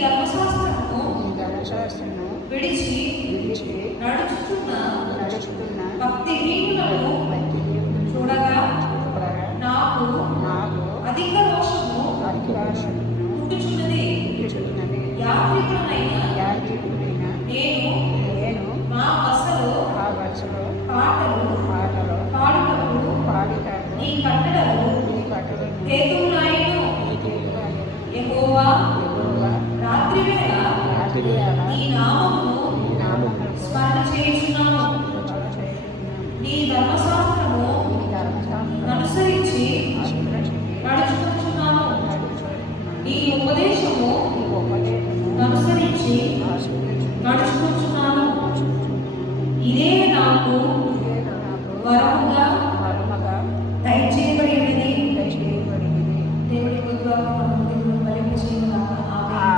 ధర్మశాస్త్రమును విడిచి నడుచుతున్న భక్తిహీనులను చూడగా నాకు అధిక రోషము పుట్టుచున్నది. యాత్రికులైన నేను నా బసలో పాటలు పాడుటకు నీ కట్టడలు హేతువులైనను. యెహోవా రాత్రి వేళ నీ నామమును స్మరణ చేయుచున్నాను. నీ ధర్మశాస్త్రము అనుసరించి నడుచుకుంటున్నాను. నీ ఉపదేశము అనుసరించి నడుచుకుంటున్నాను. ఇదే నాకు